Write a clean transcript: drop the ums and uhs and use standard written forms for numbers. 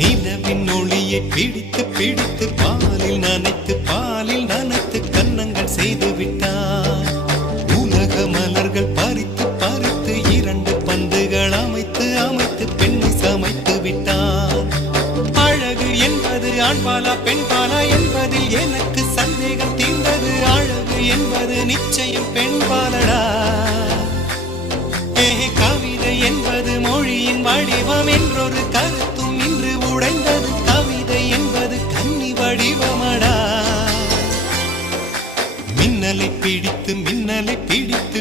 நிலவின் ஒளியை பிடித்து பிடித்து பாலில் நனைத்து கன்னங்கள் செய்து விட்டார். உலக மலர்கள் பறித்து பறித்து 2 பந்துகள் அமைத்து அமைத்து பெண்ணை சமைத்து விட்டார். அழகு என்பது ஆண்பாலா பெண்பாலா என்பதில் எனக்கு சந்தேகம் தீர்ந்தது. அழகு என்பது நிச்சயம் பெண்பாலடா. கவிதை என்பது மொழியின் வடிவம் என்றொரு கருத்தும் இன்று உடைந்தது. கவிதை என்பது கன்னி வடிவமடா. மின்னலை பிடித்து